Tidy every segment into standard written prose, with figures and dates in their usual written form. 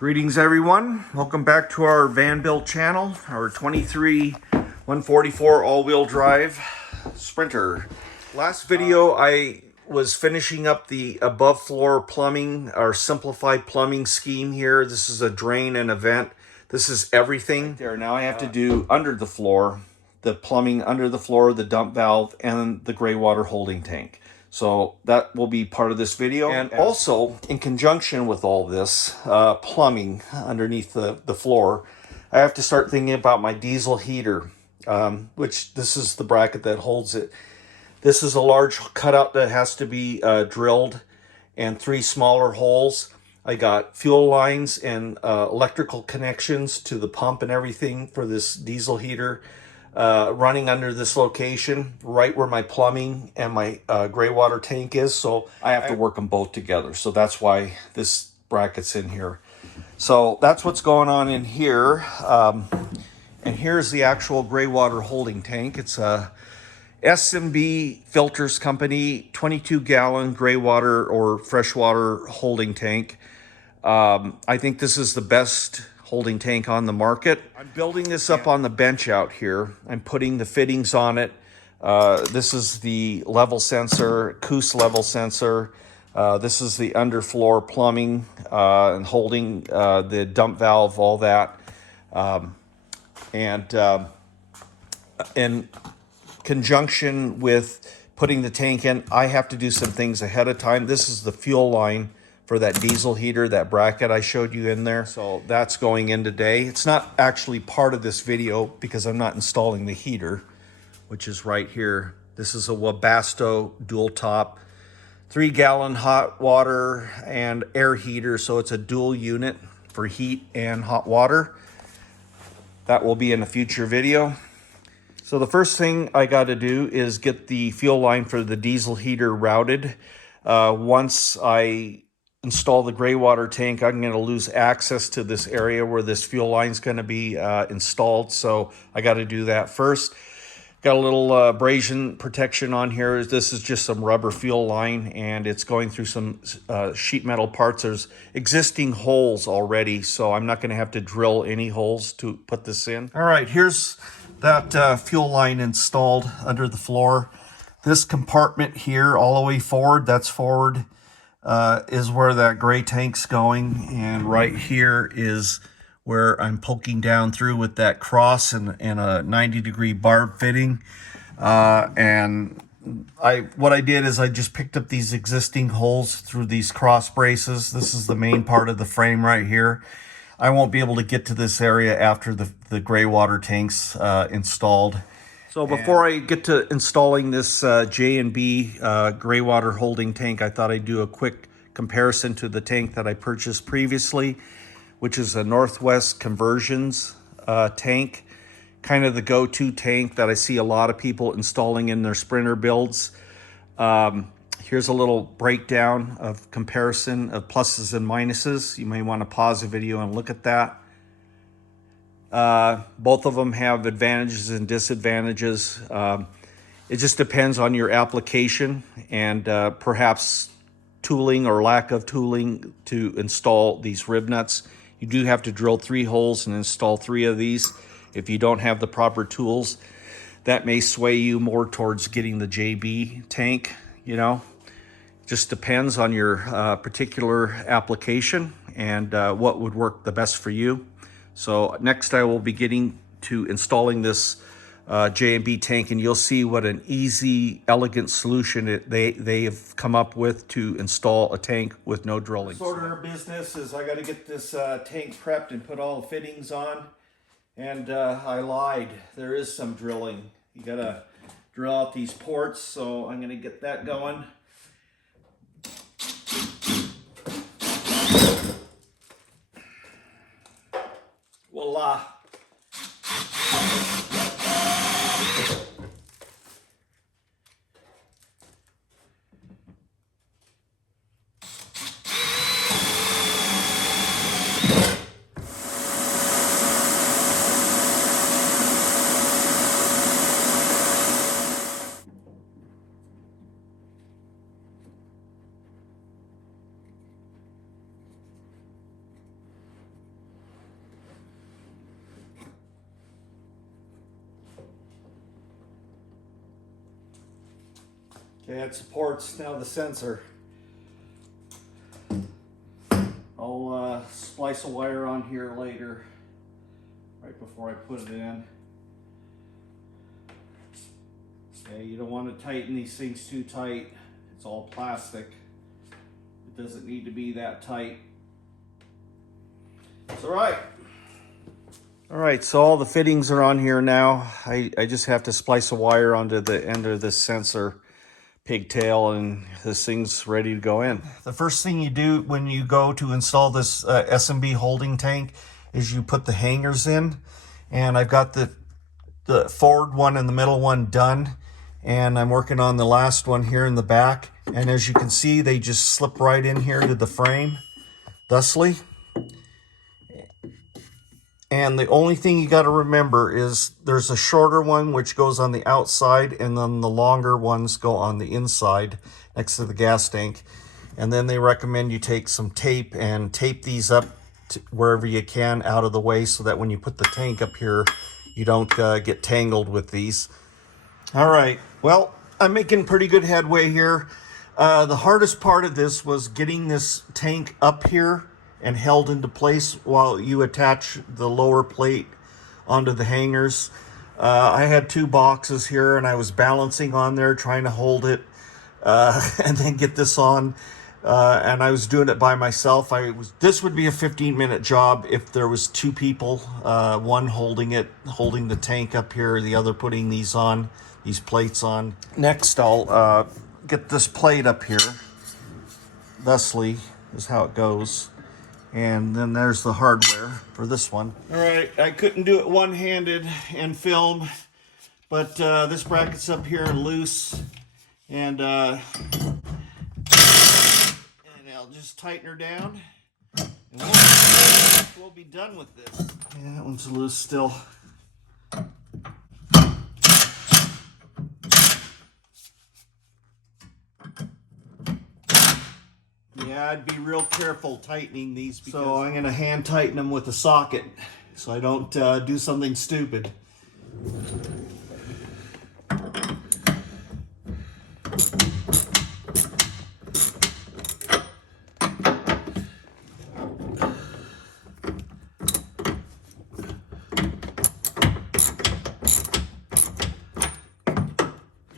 Greetings everyone, welcome back to our van build channel, our 23 144 all-wheel drive Sprinter. Last video I was finishing up the above floor plumbing, our simplified plumbing scheme here. This is a drain and a vent. This is everything right there. Now I have to do under the floor, the plumbing under the floor, the dump valve, and the gray water holding tank. So that will be part of this video. And also, in conjunction with all this plumbing underneath the floor, I have to start thinking about my diesel heater, which this is the bracket that holds it. This is a large cutout that has to be drilled and 3 smaller holes. I got fuel lines and electrical connections to the pump and everything for this diesel heater. Running under this location, right where my plumbing and my gray water tank is. So I have to work them both together. So that's why this bracket's in here. So that's what's going on in here. And here's the actual gray water holding tank. It's a S&B Filters company, 22-gallon gray water or freshwater holding tank. I think this is the best holding tank on the market. I'm building this up on the bench out here. I'm putting the fittings on it. This is the level sensor, Coos level sensor. This is the underfloor plumbing and holding the dump valve, all that. In conjunction with putting the tank in, I have to do some things ahead of time. This is the fuel line for that diesel heater, that bracket I showed you in there. So that's going in today. It's not actually part of this video because I'm not installing the heater, which is right here. This is a Webasto dual top, 3-gallon hot water and air heater. So it's a dual unit for heat and hot water. That will be in a future video. So the first thing I got to do is get the fuel line for the diesel heater routed. Once I install the gray water tank, I'm going to lose access to this area where this fuel line is going to be installed. So I got to do that first. Got a little abrasion protection on here. This is just some rubber fuel line, and it's going through some sheet metal parts. There's existing holes already, so I'm not going to have to drill any holes to put this in. All right, here's that fuel line installed under the floor. This compartment here all the way forward, that's forward, is where that gray tank's going, and right here is where I'm poking down through with that cross and a 90-degree barb fitting. What I did is I just picked up these existing holes through these cross braces. This is the main part of the frame right here. I won't be able to get to this area after the gray water tank's installed. So before I get to installing this J&B gray water holding tank, I thought I'd do a quick comparison to the tank that I purchased previously, which is a Northwest Conversions tank, kind of the go-to tank that I see a lot of people installing in their Sprinter builds. Here's a little breakdown of comparison of pluses and minuses. You may want to pause the video and look at that. Both of them have advantages and disadvantages. It just depends on your application and perhaps tooling or lack of tooling to install these rib nuts. You do have to drill 3 holes and install 3 of these. If you don't have the proper tools, that may sway you more towards getting the JB tank, you know. Just depends on your particular application and what would work the best for you. So next I will be getting to installing this J&B tank, and you'll see what an easy, elegant solution they have come up with to install a tank with no drilling. First order of business is I got to get this tank prepped and put all the fittings on. And I lied. There is some drilling. You got to drill out these ports, so I'm going to get that going. Voila. Okay, it supports now the sensor. I'll splice a wire on here later, right before I put it in. Okay, you don't want to tighten these things too tight. It's all plastic. It doesn't need to be that tight. It's all right. All right, so all the fittings are on here now. I just have to splice a wire onto the end of this sensor pigtail, and this thing's ready to go in. The first thing you do when you go to install this S&B holding tank is you put the hangers in, and I've got the forward one and the middle one done, and I'm working on the last one here in the back, and as you can see, they just slip right in here to the frame thusly. And the only thing you got to remember is there's a shorter one which goes on the outside, and then the longer ones go on the inside next to the gas tank. And then they recommend you take some tape and tape these up to wherever you can out of the way, so that when you put the tank up here, you don't get tangled with these. All right, well, I'm making pretty good headway here. The hardest part of this was getting this tank up here and held into place while you attach the lower plate onto the hangers. I had two boxes here, and I was balancing on there trying to hold it and then get this on, and I was doing it by myself. This would be a 15-minute job if there was two people, one holding the tank up here, the other putting these plates on. Next, I'll get this plate up here. Thusly is how it goes. And then there's the hardware for this one. All right, I couldn't do it one-handed and film, but this bracket's up here and loose, and I'll just tighten her down, and we'll be done with this. Yeah, that one's loose still. Yeah, I'd be real careful tightening these, so I'm going to hand tighten them with a socket so I don't do something stupid.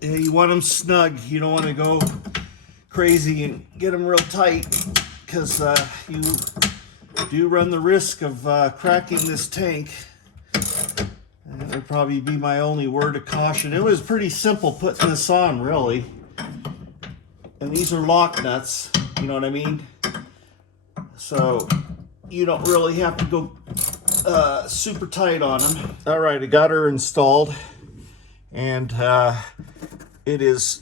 Yeah, you want them snug. You don't want to go crazy and get them real tight, because you do run the risk of cracking this tank. And that would probably be my only word of caution. It was pretty simple putting this on, really. And these are lock nuts, you know what I mean? So you don't really have to go super tight on them. All right, I got her installed, and it is,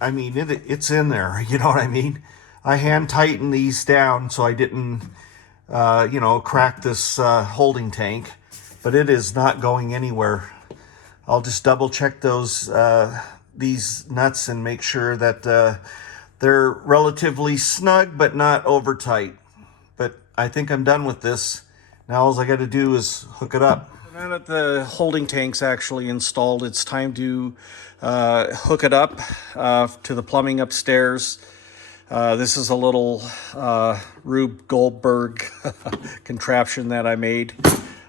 I mean, it's in there, you know what I mean? I hand tightened these down so I didn't, crack this holding tank, but it is not going anywhere. I'll just double check these nuts and make sure that they're relatively snug, but not over tight. But I think I'm done with this. Now all I got to do is hook it up. Now that the holding tank's actually installed, it's time to hook it up to the plumbing upstairs. This is a little Rube Goldberg contraption that I made.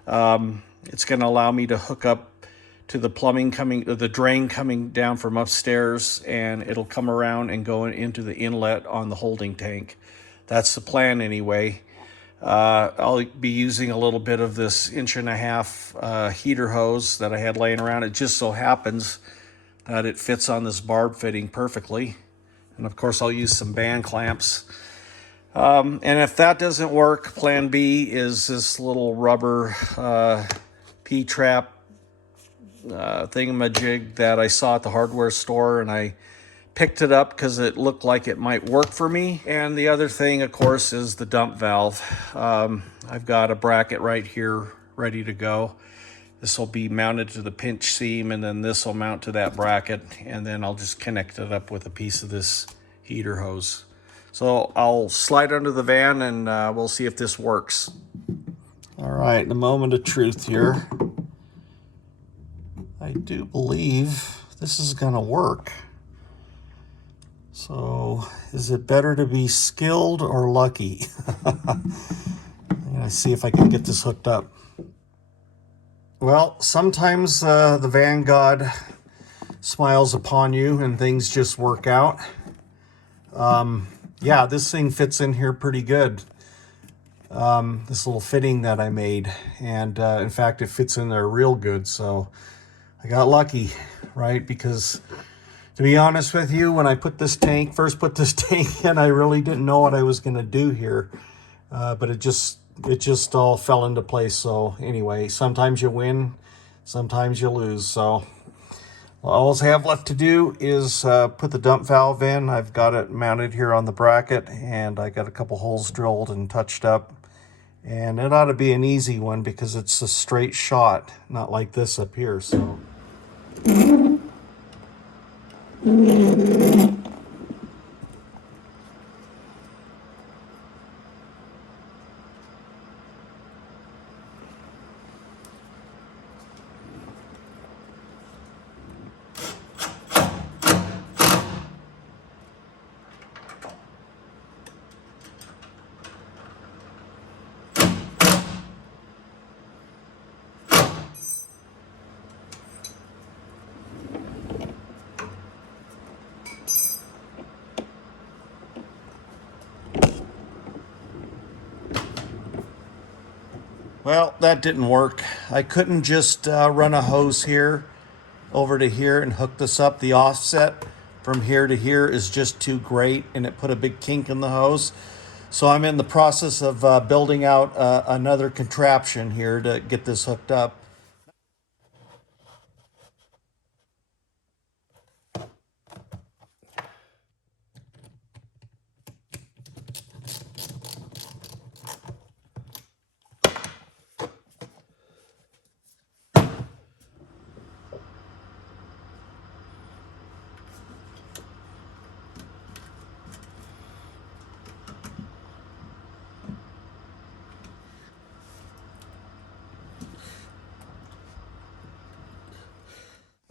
It's going to allow me to hook up to the plumbing the drain coming down from upstairs, and it'll come around and go into the inlet on the holding tank. That's the plan anyway. I'll be using a little bit of this 1.5-inch heater hose that I had laying around. It just so happens that it fits on this barb fitting perfectly. And of course I'll use some band clamps. And if that doesn't work, plan B is this little rubber P-trap thingamajig that I saw at the hardware store, and I picked it up because it looked like it might work for me. And the other thing, of course, is the dump valve. I've got a bracket right here ready to go. This will be mounted to the pinch seam, and then this will mount to that bracket, and then I'll just connect it up with a piece of this heater hose. So I'll slide under the van, and we'll see if this works. All right, the moment of truth here. I do believe this is gonna work. So, is it better to be skilled or lucky? I'm gonna see if I can get this hooked up. Well, sometimes the van god smiles upon you and things just work out. Yeah, this thing fits in here pretty good. This little fitting that I made, and in fact, it fits in there real good. So I got lucky, right? Because to be honest with you, when I first put this tank in, I really didn't know what I was going to do here, but it just all fell into place. So anyway, sometimes you win, sometimes you lose. So all I have left to do is put the dump valve in. I've got it mounted here on the bracket, and I got a couple holes drilled and touched up. And it ought to be an easy one because it's a straight shot, not like this up here. So. Well, that didn't work. I couldn't just run a hose here over to here and hook this up. The offset from here to here is just too great, and it put a big kink in the hose. So I'm in the process of building out another contraption here to get this hooked up.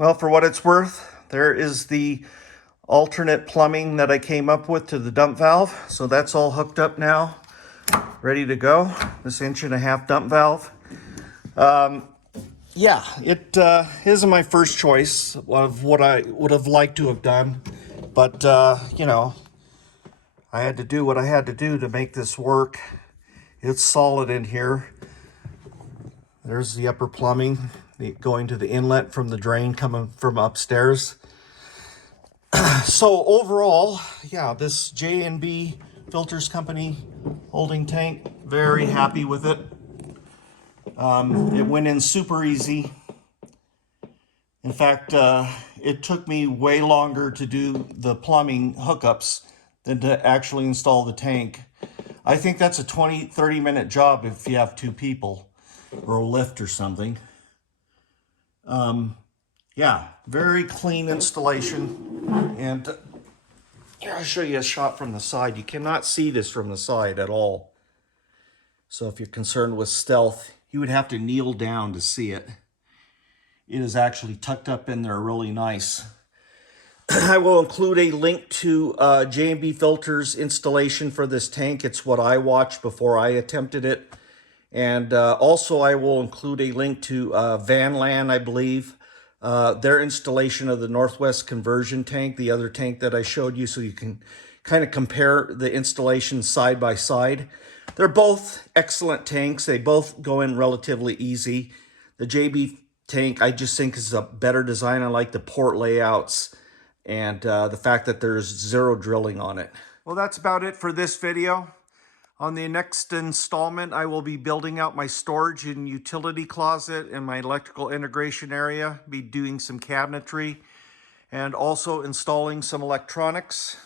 Well, for what it's worth, there is the alternate plumbing that I came up with to the dump valve. So that's all hooked up now, ready to go. This 1.5-inch dump valve. Yeah, it isn't my first choice of what I would have liked to have done. But, you know, I had to do what I had to do to make this work. It's solid in here. There's the upper plumbing going to the inlet from the drain coming from upstairs. So overall, yeah, this S&B Filters company holding tank, very happy with it. It went in super easy. In fact, it took me way longer to do the plumbing hookups than to actually install the tank. I think that's a 20-30 minute job if you have 2 people or a lift or something. Yeah, very clean installation. And here, I'll show you a shot from the side. You cannot see this from the side at all. So if you're concerned with stealth, you would have to kneel down to see it. It is actually tucked up in there really nice. I will include a link to S&B Filters installation for this tank. It's what I watched before I attempted it. And also I will include a link to Vanland, I believe, their installation of the Northwest conversion tank, the other tank that I showed you, so you can kind of compare the installation side by side. They're both excellent tanks. They both go in relatively easy. The S&B tank, I just think, is a better design. I like the port layouts and the fact that there's 0 drilling on it. Well, that's about it for this video. On the next installment, I will be building out my storage and utility closet and my electrical integration area, be doing some cabinetry, and also installing some electronics.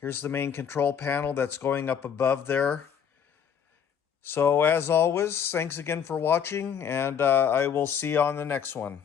Here's the main control panel that's going up above there. So as always, thanks again for watching, and I will see you on the next one.